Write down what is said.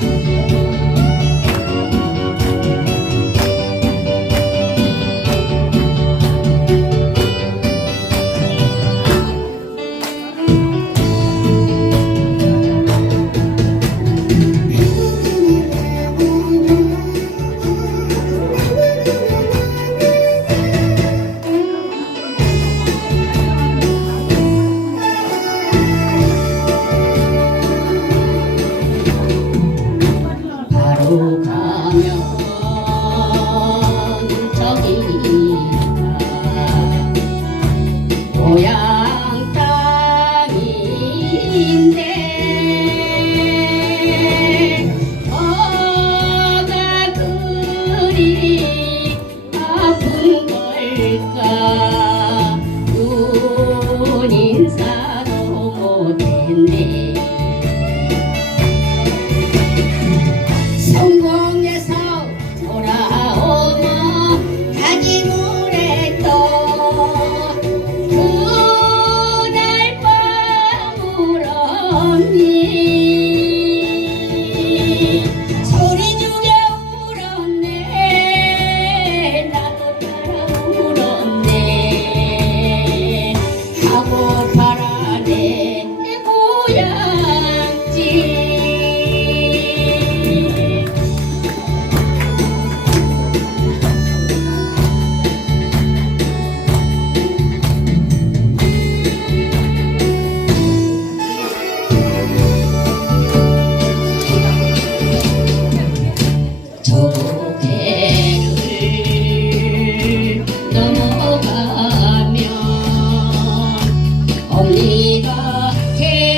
Música 给你 넘어가면 언니가 해.